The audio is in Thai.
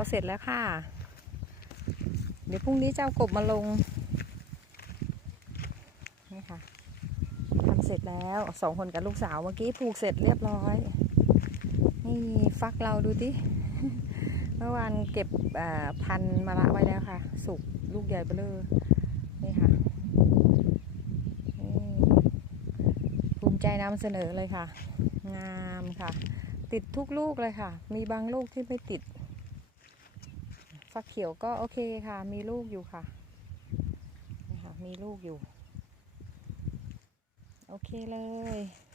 เราเสร็จแล้วค่ะ เดี๋ยวพรุ่งนี้เจะเอากบมาลง นี่ค่ะทำเสร็จแล้วสองคนกับลูกสาวเมื่อกี้ผูกเสร็จเรียบร้อย นี่ฟักเราดูดิเมื่อวานเก็บพันมะระไว้แล้วค่ะ สุกลูกใหญ่เบ้อเลยนี่ค่ะภูมิใจนำเสนอเลยค่ะ งามค่ะ ติดทุกลูกเลยค่ะ มีบางลูกที่ไม่ติด ฟักเขียวก็โอเคค่ะ มีลูกอยู่ค่ะนี่ค่ะมีลูกอยู่ โอเคเลย